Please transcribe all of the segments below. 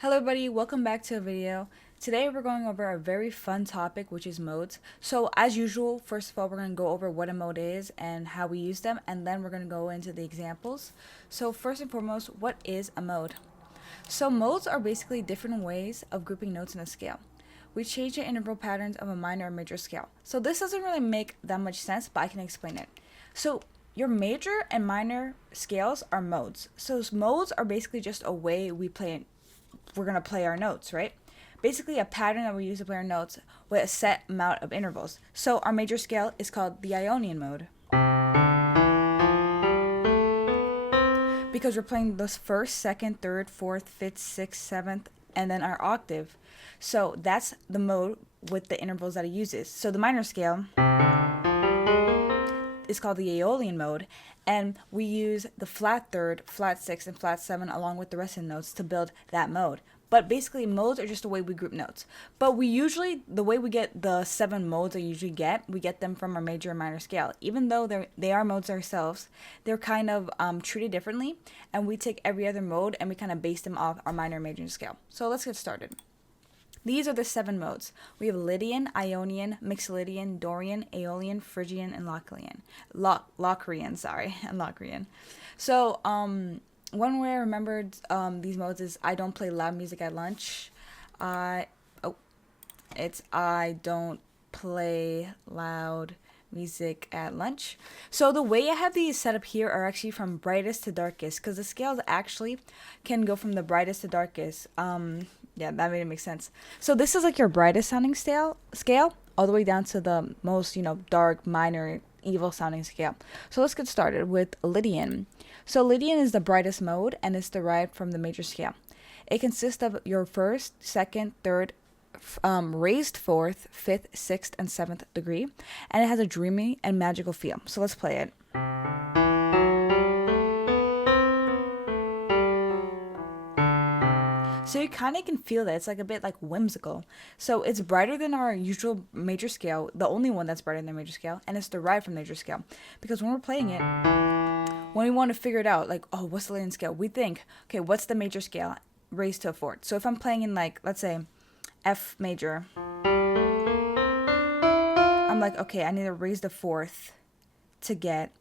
Hello everybody, welcome back to a video. Today we're going over a very fun topic, which is modes. So as usual, first of all, we're going to go over what a mode is and how we use them, and then we're going to go into the examples. So first and foremost, what is a mode? So modes are basically different ways of grouping notes in a scale. We change the interval patterns of a minor or major scale. So this doesn't really make that much sense, but I can explain it. So your major and minor scales are modes. So modes are basically just a way we're going to play our notes, right? Basically a pattern that we use to play our notes with a set amount of intervals. So our major scale is called the Ionian mode, because we're playing the first, second, third, fourth, fifth, sixth, seventh, and then our octave. So that's the mode with the intervals that it uses. So the minor scale is called the Aeolian mode, and we use the flat third, flat sixth, and flat seven along with the rest of the notes to build that mode. But basically, modes are just a way we group notes. But the way we get the 7 modes we get them from our major and minor scale. Even though they are modes ourselves, they're kind of treated differently, and we take every other mode and we kind of base them off our minor and major scale. So let's get started. These are the 7 modes. We have Lydian, Ionian, Mixolydian, Dorian, Aeolian, Phrygian, and Locrian. Locrian. So, one way I remembered these modes is I don't play loud music at lunch. I don't play loud music at lunch. So the way I have these set up here are actually from brightest to darkest, because the scales actually can go from the brightest to darkest. Yeah, that made it make sense. So this is like your brightest sounding scale all the way down to the most, dark, minor, evil sounding scale. So let's get started with Lydian. So Lydian is the brightest mode and is derived from the major scale. It consists of your first, second, third, raised fourth, fifth, sixth, and seventh degree, and it has a dreamy and magical feel. So let's play it. So you kind of can feel that it's like a bit like whimsical. So it's brighter than our usual major scale, the only one that's brighter than the major scale, and it's derived from major scale. Because when we're playing it, when we want to figure it out, like, oh, what's the Lydian scale? We think, okay, what's the major scale raised to a fourth? So if I'm playing in, like, let's say F major, I'm like, okay, I need to raise the fourth to get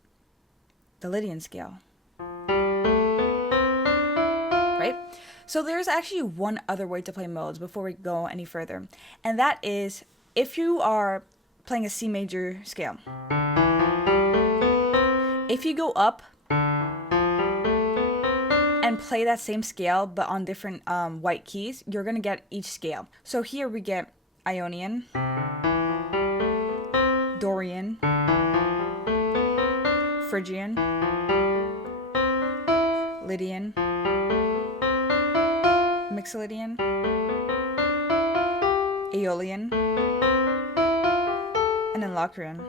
the Lydian scale, right? So there's actually one other way to play modes before we go any further, and that is if you are playing a C major scale. If you go up and play that same scale but on different white keys, you're going to get each scale. So here we get Ionian, Dorian, Phrygian, Lydian, Mixolydian, Aeolian, and then Locrian.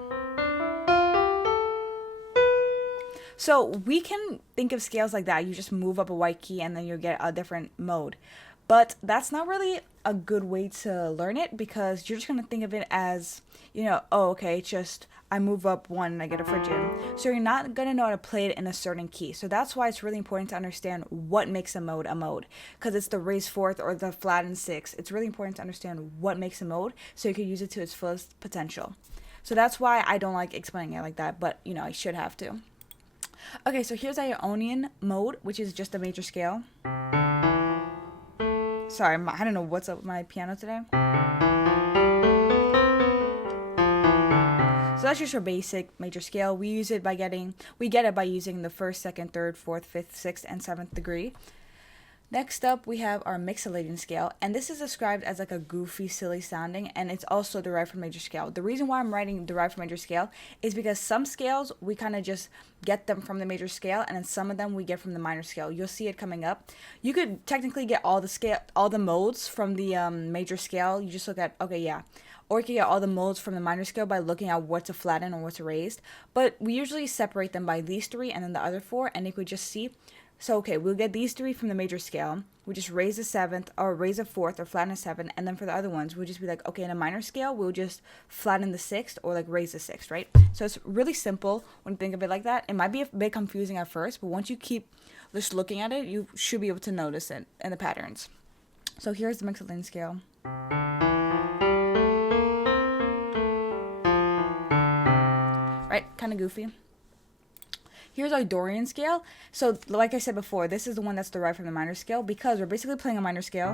So we can think of scales like that. You just move up a white key and then you get a different mode. But that's not really a good way to learn it, because you're just going to think of it as, oh, okay, it's just I move up one and I get a Phrygian. So you're not going to know how to play it in a certain key. So that's why it's really important to understand what makes a mode, because it's the raised fourth or the flat and sixth. It's really important to understand what makes a mode so you can use it to its fullest potential. So that's why I don't like explaining it like that, but I should have to. Okay, so here's Ionian mode, which is just a major scale. Sorry, I don't know what's up with my piano today. So that's just your basic major scale. We get it by using the first, second, third, fourth, fifth, sixth, and seventh degree. Next up, we have our Mixolydian scale, and this is described as like a goofy, silly sounding, and it's also derived from major scale. The reason why I'm writing derived from major scale is because some scales, we kind of just get them from the major scale, and then some of them we get from the minor scale. You'll see it coming up. You could technically get all the modes from the major scale. You just look at, okay, yeah. Or you can get all the modes from the minor scale by looking at what's a flattened or what's a raised. But we usually separate them by these 3 and then the other 4, and you could just see. So, okay, we'll get these 3 from the major scale. We just raise a 7th or raise a 4th or flatten a 7th. And then for the other ones, we'll just be like, okay, in a minor scale, we'll just flatten the 6th or like raise the 6th, right? So it's really simple when you think of it like that. It might be a bit confusing at first, but once you keep just looking at it, you should be able to notice it and the patterns. So here's the Mixolydian scale. Right, kind of goofy. Here's our Dorian scale. So like I said before, this is the one that's derived from the minor scale because we're basically playing a minor scale,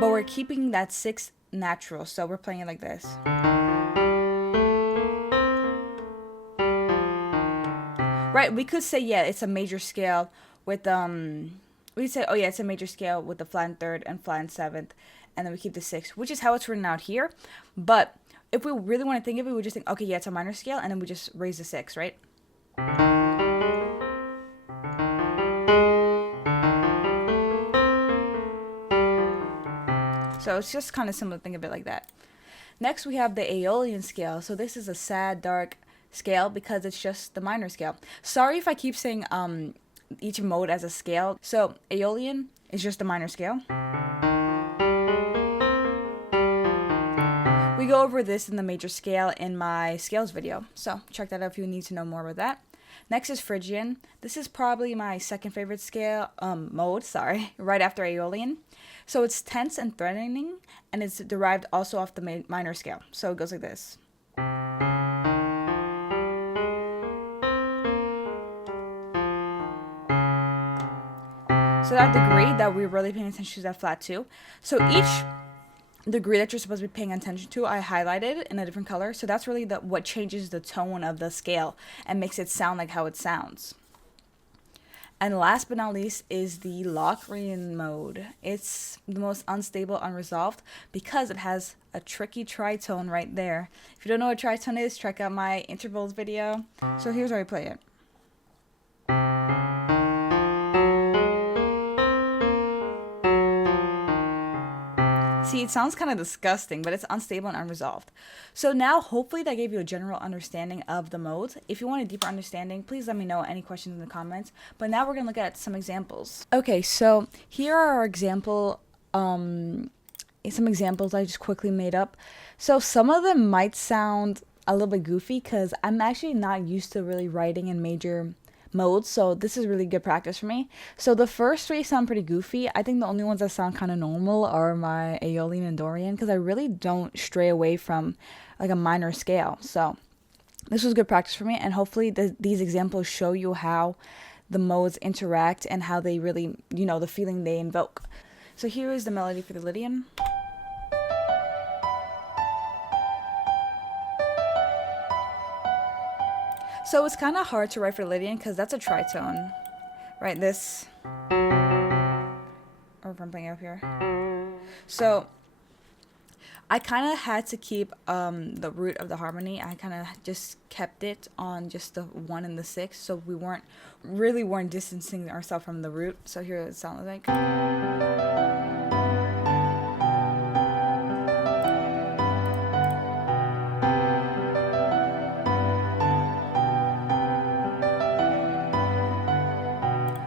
but we're keeping that 6th natural. So we're playing it like this. Right, we could say, yeah, it's a major scale with, we'd say, oh yeah, it's a major scale with the flat 3rd and flat 7th, and then we keep the 6th, which is how it's written out here. But if we really want to think of it, we would just think, okay, yeah, it's a minor scale, and then we just raise the 6th, right? So it's just kind of similar to think of it like that. Next, we have the Aeolian scale. So this is a sad, dark scale because it's just the minor scale. Sorry if I keep saying each mode as a scale. So Aeolian is just a minor scale. We go over this in the major scale in my scales video. So check that out if you need to know more about that. Next is Phrygian. This is probably my second favorite scale mode, right after Aeolian. So it's tense and threatening, and it's derived also off the minor scale. So it goes like this. So that degree that we're really paying attention to is that flat 2. So each degree that you're supposed to be paying attention to, I highlighted in a different color. So that's really what changes the tone of the scale and makes it sound like how it sounds. And last but not least is the Locrian mode. It's the most unstable, unresolved, because it has a tricky tritone right there. If you don't know what tritone is, check out my intervals video. So here's how I play it. See, it sounds kind of disgusting, but it's unstable and unresolved. So now, hopefully that gave you a general understanding of the modes. If you want a deeper understanding, please let me know any questions in the comments. But now we're going to look at some examples. Okay, so here are our some examples I just quickly made up. So some of them might sound a little bit goofy because I'm actually not used to really writing in major modes, so this is really good practice for me. So the first 3 sound pretty goofy. I think the only ones that sound kind of normal are my Aeolian and Dorian because I really don't stray away from like a minor scale. So this was good practice for me, and hopefully these examples show you how the modes interact and how they really, the feeling they invoke. So here is the melody for the Lydian. So it's kind of hard to write for Lydian because that's a tritone, right? This, or if I'm playing up here. So I kind of had to keep the root of the harmony. I kind of just kept it on just the 1 and the 6, so we weren't distancing ourselves from the root. So here it sounded like.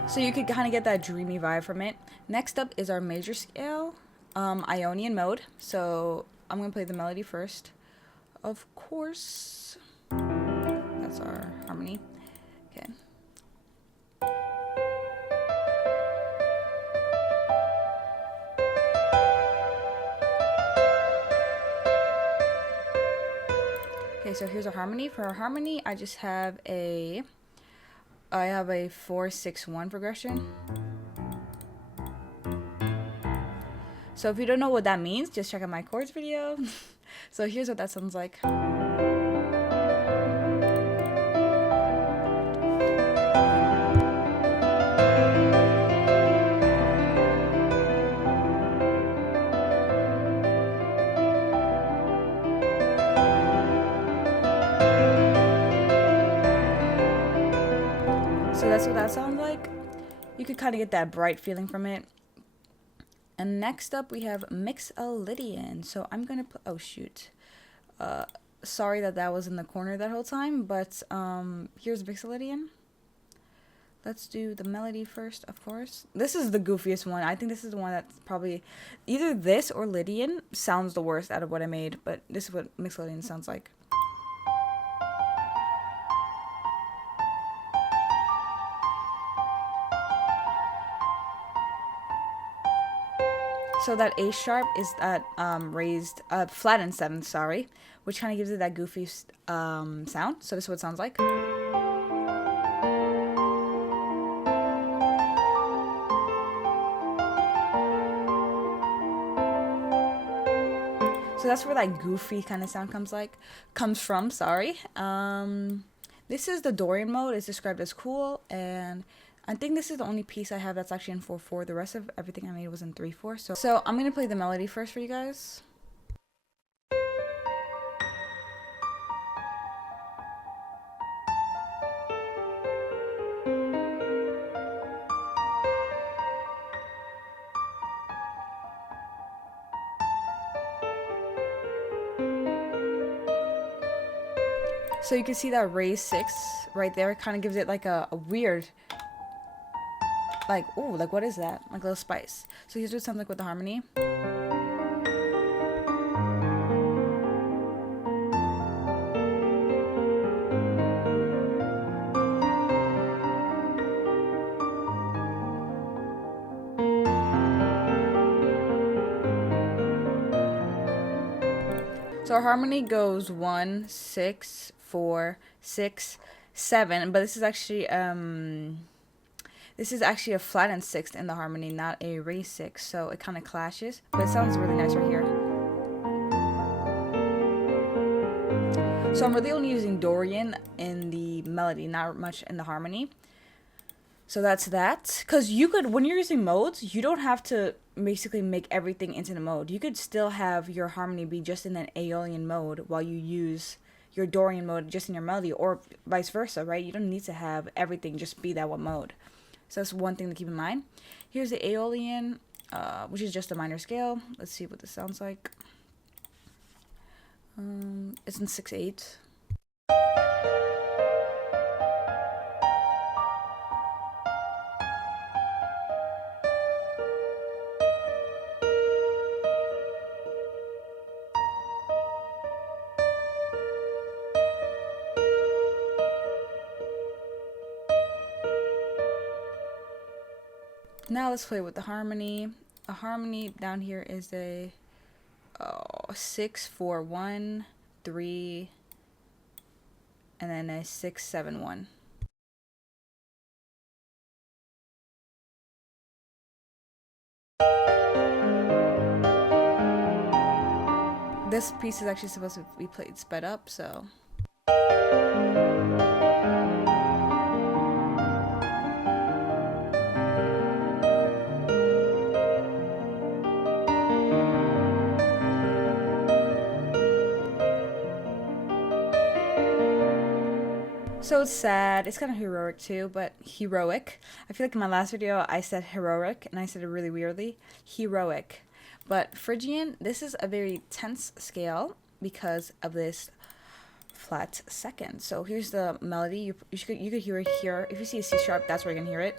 So you could kind of get that dreamy vibe from it. Next up is our major scale, Ionian mode. So I'm going to play the melody first. Of course. That's our harmony. Okay. Okay, so here's a harmony. For our harmony, I just have a 4-6-1 progression. So if you don't know what that means, just check out my chords video. So here's what that sounds like. So that's what that sounds like. You could kind of get that bright feeling from it. And next up we have Mixolydian. So I'm gonna put, oh shoot. Sorry that was in the corner that whole time, but here's Mixolydian. Let's do the melody first, of course. This is the goofiest one. I think this is the one that's probably either this or Lydian sounds the worst out of what I made, but this is what Mixolydian sounds like. So that A sharp is that raised, flattened seventh, sorry, which kind of gives it that goofy sound. So this is what it sounds like. So that's where that goofy kind of sound comes from, sorry. This is the Dorian mode. It's described as cool, and I think this is the only piece I have that's actually in 4/4. The rest of everything I made was in 3/4. So I'm gonna play the melody first for you guys. So you can see that raised 6 right there. It kind of gives it like a weird, like, ooh, like what is that? Like a little spice. So here's what it sounds like with the harmony. So our harmony goes 1, 6, 4, 6, 7, but this is actually a flattened sixth in the harmony, not a raised sixth, so it kind of clashes, but it sounds really nice right here. So I'm really only using Dorian in the melody, not much in the harmony. So that's that. Because you could, when you're using modes, you don't have to basically make everything into the mode. You could still have your harmony be just in an Aeolian mode while you use your Dorian mode just in your melody, or vice versa, right? You don't need to have everything just be that one mode. So that's one thing to keep in mind. Here's the Aeolian, which is just a minor scale. Let's see what this sounds like. It's in 6/8. Now let's play with the harmony. A harmony down here is a 6, 4, 1, 3, and then a 6, 7, 1. This piece is actually supposed to be played sped up, so. So it's sad. It's kind of heroic too, but heroic. I feel like in my last video I said heroic and I said it really weirdly. Heroic. But Phrygian, this is a very tense scale because of this flat second. So here's the melody. You could hear it here. If you see a C sharp, that's where you're gonna hear it.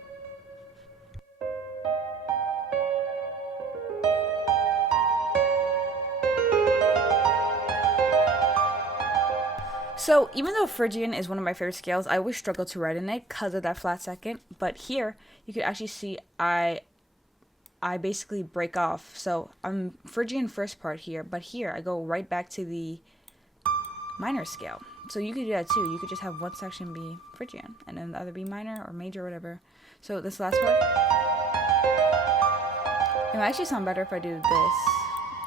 So even though Phrygian is one of my favorite scales, I always struggle to write in it because of that flat second. But here, you can actually see I basically break off. So I'm Phrygian first part here, but here I go right back to the minor scale. So you could do that too. You could just have one section be Phrygian and then the other be minor or major or whatever. So this last part, it might actually sound better if I do this,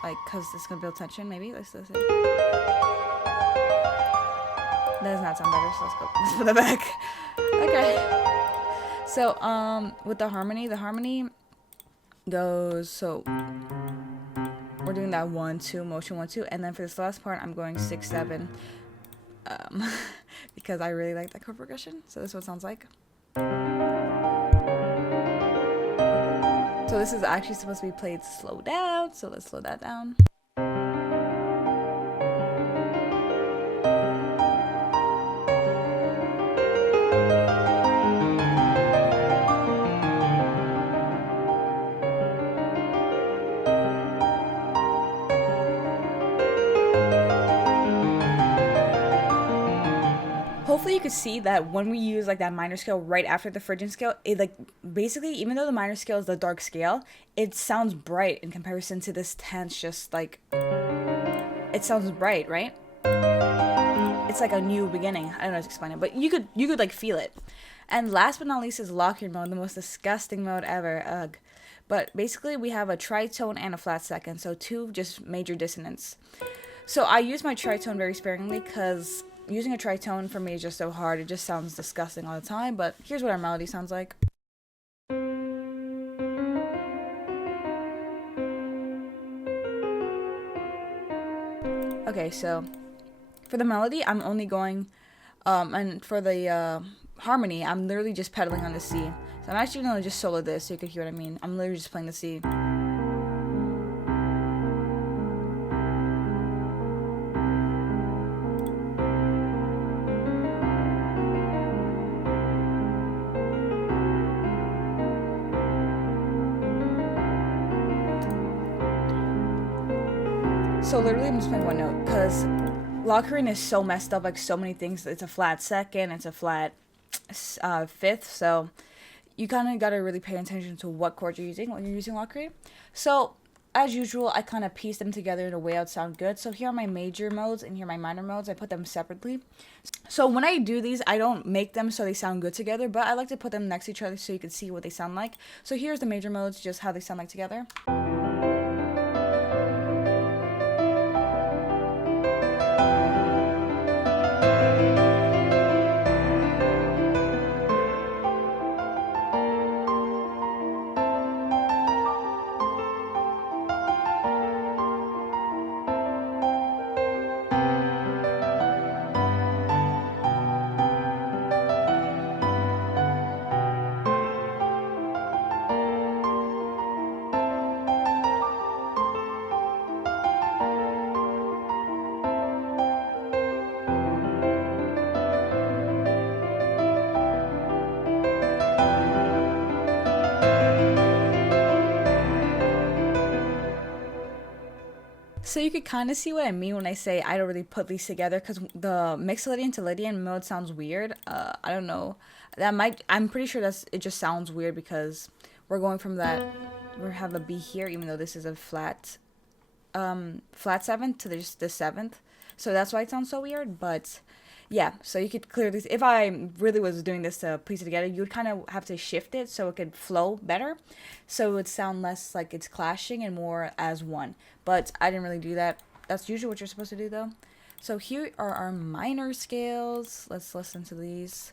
like, because it's gonna build tension. Maybe let's listen. That does not sound better, so let's put that back. Okay. So with the harmony goes, so we're doing that 1, 2 motion, 1, 2, and then for this last part I'm going 6, 7, because I really like that chord progression. So this is what it sounds like. So this is actually supposed to be played slow down, so let's slow that down. Hopefully you could see that when we use like that minor scale right after the Phrygian scale, it like basically, even though the minor scale is the dark scale, it sounds bright in comparison to this tense. Just like it sounds bright, right? It's like a new beginning. I don't know how to explain it, but you could like feel it. And last but not least is Locrian mode, the most disgusting mode ever. Ugh. But basically, we have a tritone and a flat second, so 2 just major dissonance. So I use my tritone very sparingly because using a tritone for me is just so hard. It just sounds disgusting all the time. But here's what our melody sounds like. Okay, so for the melody, I'm only going, and for the harmony, I'm literally just pedaling on the C. So I'm actually going to just solo this so you can hear what I mean. I'm literally just playing the C. So literally I'm just playing one note because Locrian is so messed up, like so many things. It's a flat second, it's a flat fifth, so you kind of got to really pay attention to what chords you're using when you're using Locrian. So as usual, I kind of piece them together in a way that would sound good. So here are my major modes and here are my minor modes. I put them separately. So when I do these, I don't make them so they sound good together, but I like to put them next to each other so you can see what they sound like. So here's the major modes, just how they sound like together. So you could kind of see what I mean when I say I don't really put these together, because the Mixolydian to Lydian mode sounds weird. I don't know. I'm pretty sure it just sounds weird because we're going from that, we have a B here, even though this is a flat seventh to just the seventh. So that's why it sounds so weird, but yeah, so you could clearly, if I really was doing this to piece it together, you would kind of have to shift it so it could flow better, so it would sound less like it's clashing and more as one. But I didn't really do that. That's usually what you're supposed to do though. So here are our minor scales. Let's listen to these.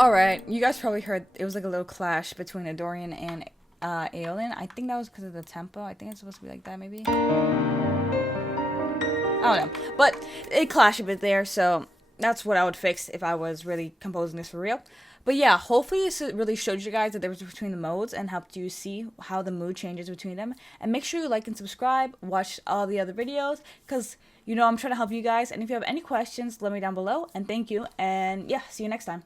Alright, you guys probably heard it was like a little clash between a Dorian and Aeolian. I think that was because of the tempo. I think it's supposed to be like that, maybe. I don't know. But it clashed a bit there, so that's what I would fix if I was really composing this for real. But yeah, hopefully this really showed you guys the difference between the modes and helped you see how the mood changes between them. And make sure you like and subscribe, watch all the other videos, because you know I'm trying to help you guys. And if you have any questions, let me down below. And thank you, and yeah, see you next time.